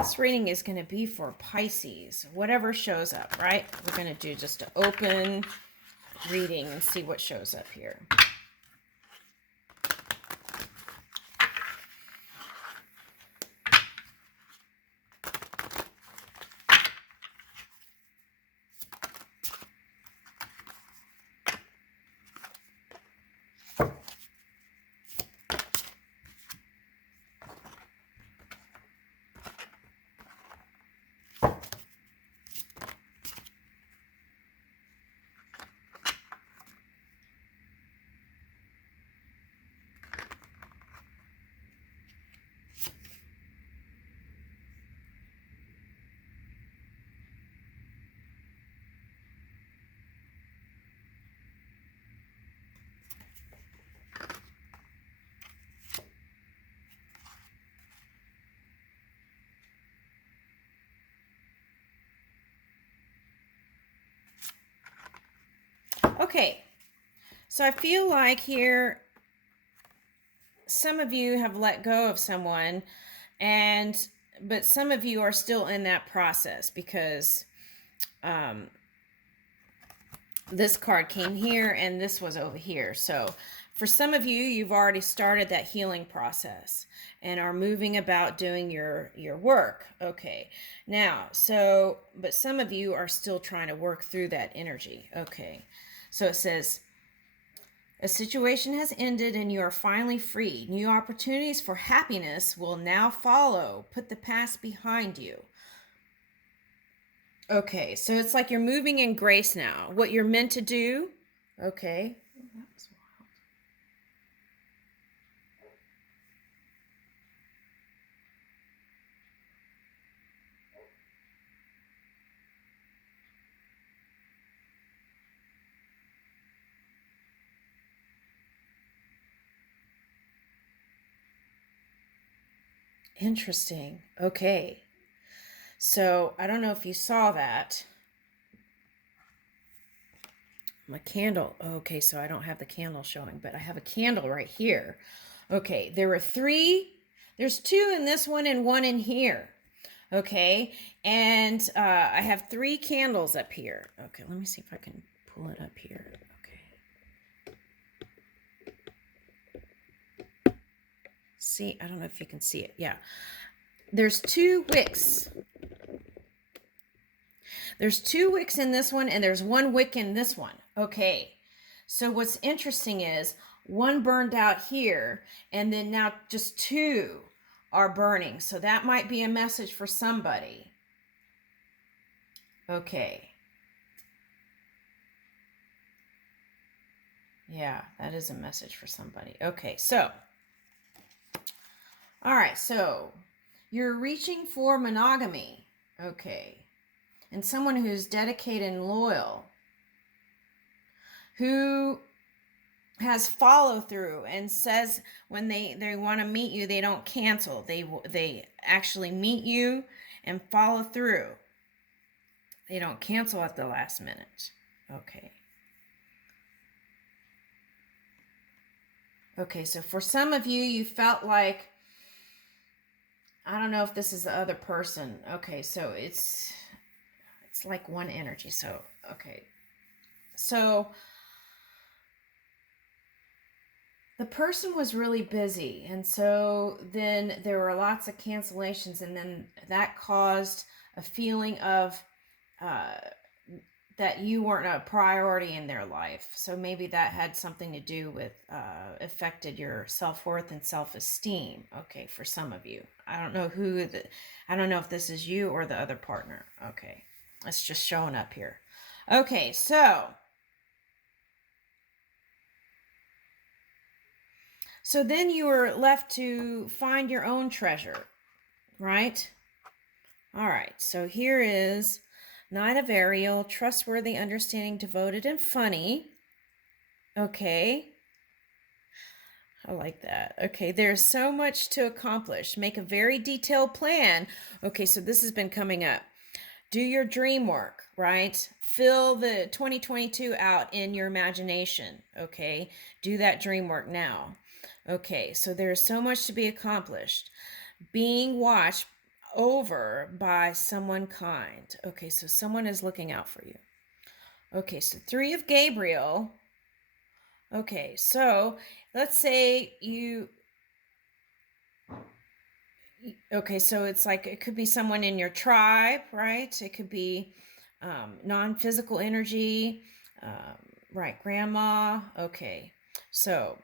This reading is going to be for Pisces, whatever shows up, right? We're going to do just an open reading and see what shows up here. Okay, so I feel like here some of you have let go of someone, but some of you are still in that process because this card came here and this was over here. So for some of you, you've already started that healing process and are moving about doing your work. Okay, now, but some of you are still trying to work through that energy. Okay, so it says, a situation has ended and you are finally free. New opportunities for happiness will now follow. Put the past behind you. Okay, so it's like you're moving in grace now. What you're meant to do. Okay. Oh, that was wild. Interesting. Okay. So I don't know if you saw that. My candle. Okay, so I don't have the candle showing, but I have a candle right here. Okay, there were three. There's two in this one and one in here. Okay, and I have three candles up here. Okay, let me see if I can pull it up here. Okay. See, I don't know if you can see it. Yeah. There's two wicks. There's two wicks in this one, and there's one wick in this one. Okay. So what's interesting is one burned out here, and then now just two are burning. So that might be a message for somebody. Okay. Yeah, that is a message for somebody. Okay, so. All right, so you're reaching for monogamy. Okay. And someone who's dedicated and loyal, who has follow through and says when they want to meet you, they don't cancel. They actually meet you and follow through. They don't cancel at the last minute. Okay. Okay, so for some of you, you felt like, I don't know if this is the other person. Okay, so it's like one energy. So, okay. So the person was really busy, and so then there were lots of cancellations, and then that caused a feeling of that you weren't a priority in their life. So maybe that had something to do with affected your self-worth and self-esteem. Okay, for some of you. I don't know I don't know if this is you or the other partner. Okay, it's just showing up here. Okay, so then you were left to find your own treasure, right? All right, so here is Knight of Ariel, trustworthy, understanding, devoted, and funny. Okay. I like that. Okay, there's so much to accomplish. Make a very detailed plan. Okay, so this has been coming up. Do your dream work, right? Fill the 2022 out in your imagination, okay? Do that dream work now. Okay, so there's so much to be accomplished. Being watched, over by someone kind. Okay, so someone is looking out for you. Okay, so 3 of Gabriel. Okay, so let's say okay, so it's like it could be someone in your tribe, right? It could be non-physical energy, right? Grandma. Okay, so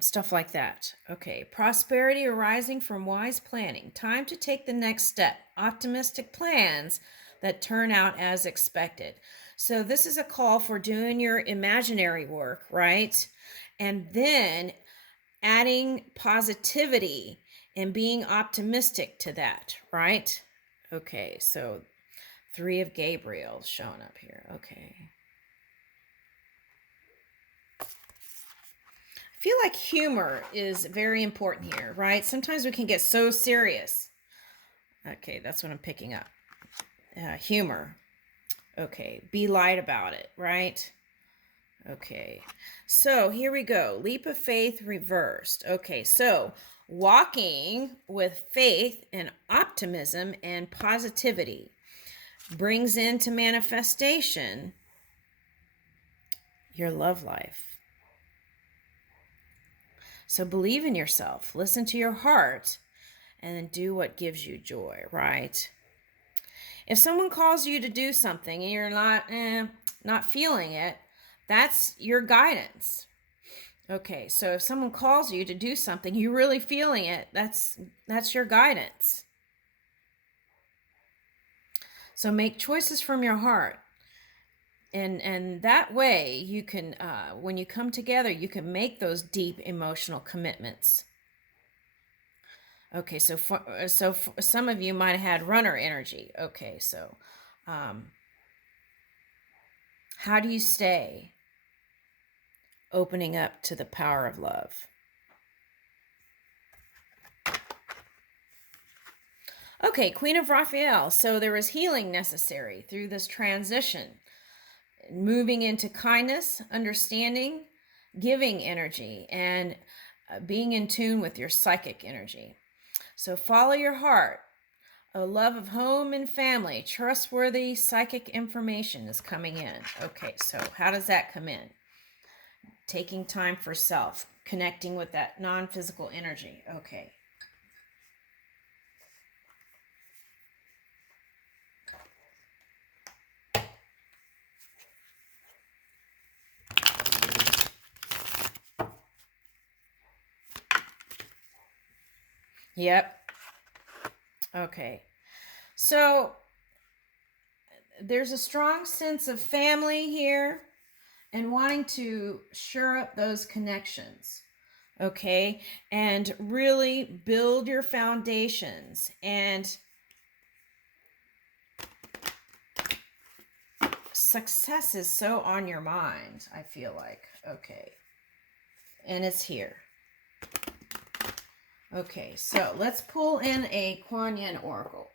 stuff like that. Okay, prosperity arising from wise planning. Time to take the next step. Optimistic plans that turn out as expected. So this is a call for doing your imaginary work, right? And then adding positivity and being optimistic to that, right? Okay, so 3 of Gabriel showing up here. Okay. I feel like humor is very important here, right? Sometimes we can get so serious. Okay, that's what I'm picking up. Humor. Okay, be light about it, right? Okay, so here we go. Leap of faith reversed. Okay, so walking with faith and optimism and positivity brings into manifestation your love life. So believe in yourself, listen to your heart, and then do what gives you joy, right? If someone calls you to do something and you're not feeling it, that's your guidance. Okay, so if someone calls you to do something, you're really feeling it, that's your guidance. So make choices from your heart. And that way you can, when you come together, you can make those deep emotional commitments. Okay, so for some of you might have had runner energy. Okay, so how do you stay opening up to the power of love? Okay, Queen of Raphael. So there was healing necessary through this transition, moving into kindness, understanding, giving energy, and being in tune with your psychic energy. So follow your heart. A love of home and family, trustworthy psychic information is coming in. Okay, so how does that come in? Taking time for self, connecting with that non-physical energy. Okay. Yep. Okay. So there's a strong sense of family here and wanting to shore up those connections. Okay. And really build your foundations. And success is so on your mind, I feel like. Okay. And it's here. Okay, so let's pull in a Kuan Yin oracle.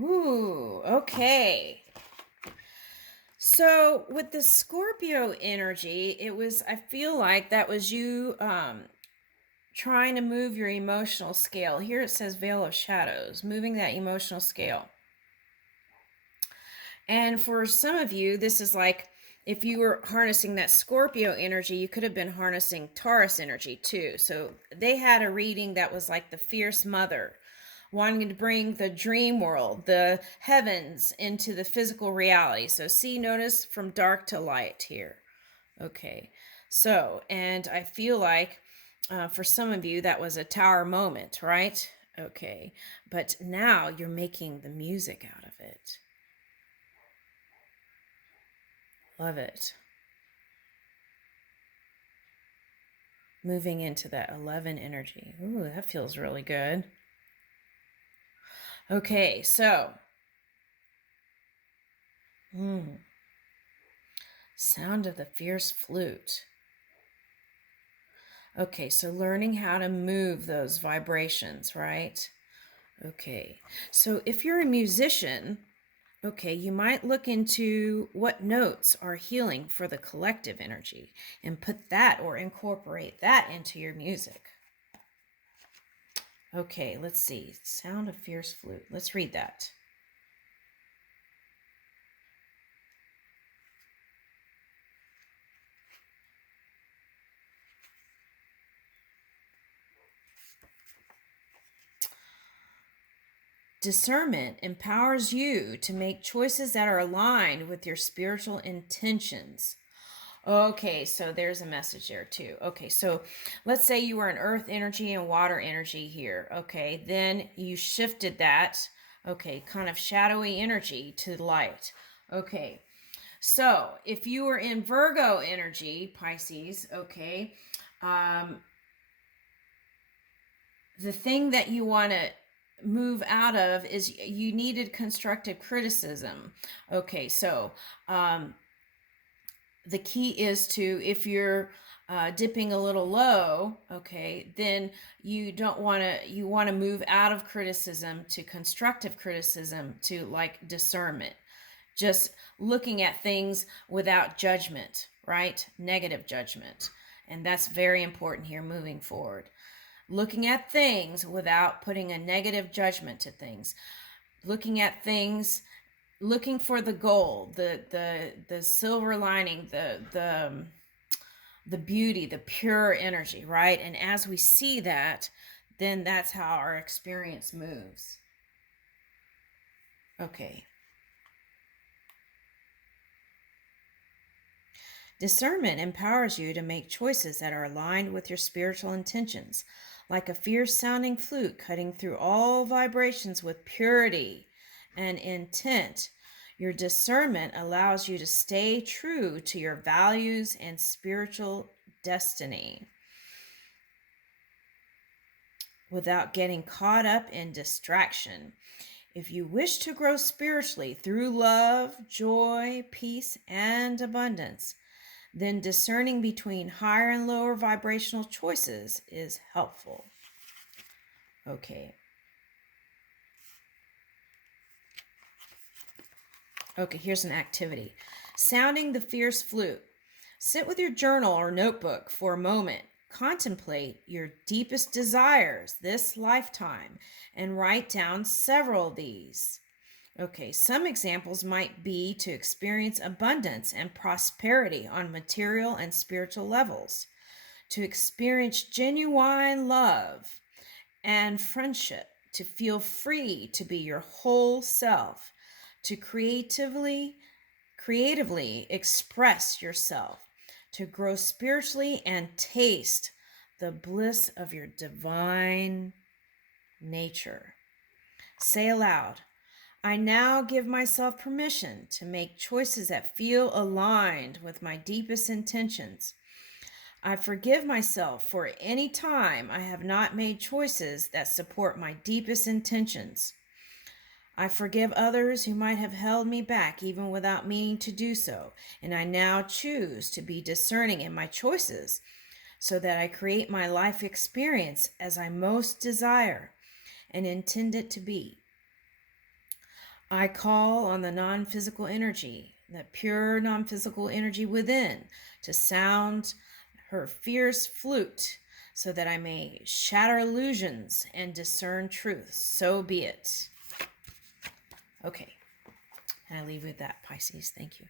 Ooh, okay. So with the Scorpio energy, I feel like that was you trying to move your emotional scale. Here it says Veil of Shadows, moving that emotional scale. And for some of you, this is like if you were harnessing that Scorpio energy, you could have been harnessing Taurus energy too. So they had a reading that was like the fierce mother, wanting to bring the dream world, the heavens into the physical reality. So see, notice from dark to light here. Okay. So, and I feel like for some of you, that was a tower moment, right? Okay. But now you're making the music out of it. Love it. moving into that 11 energy. Ooh, that feels really good. Okay, so sound of the fierce flute. Okay, so learning how to move those vibrations, right? Okay, so if you're a musician, okay, you might look into what notes are healing for the collective energy and put that or incorporate that into your music. Okay, let's see. Sound of fierce flute. Let's read that. Discernment empowers you to make choices that are aligned with your spiritual intentions. Okay, so there's a message there too. Okay, so let's say you were an earth energy and water energy here. Okay, then you shifted that, okay, kind of shadowy energy to light. Okay, so if you were in Virgo energy, Pisces, okay, the thing that you want to move out of is you needed constructive criticism. Okay, so the key is to, if you're dipping a little low, okay, then you want to move out of criticism to constructive criticism, to like discernment, just looking at things without judgment, right? Negative judgment. And that's very important here moving forward. Looking at things without putting a negative judgment to things. Looking at things, looking for the gold, the silver lining, the beauty, the pure energy, right? And as we see that, then that's how our experience moves. Okay. Discernment empowers you to make choices that are aligned with your spiritual intentions, like a fierce sounding flute cutting through all vibrations with purity and intent. Your discernment allows you to stay true to your values and spiritual destiny without getting caught up in distraction. If you wish to grow spiritually through love, joy, peace, and abundance, then discerning between higher and lower vibrational choices is helpful. Okay. Okay, here's an activity. Sounding the fierce flute. Sit with your journal or notebook for a moment. Contemplate your deepest desires this lifetime and write down several of these. Okay, some examples might be to experience abundance and prosperity on material and spiritual levels, to experience genuine love and friendship, to feel free to be your whole self, to creatively express yourself, to grow spiritually and taste the bliss of your divine nature. Say aloud, I now give myself permission to make choices that feel aligned with my deepest intentions. I forgive myself for any time I have not made choices that support my deepest intentions. I forgive others who might have held me back even without meaning to do so, and I now choose to be discerning in my choices so that I create my life experience as I most desire and intend it to be. I call on the non-physical energy, the pure non-physical energy within, to sound her fierce flute so that I may shatter illusions and discern truth. So be it. Okay, and I leave with that, Pisces. Thank you.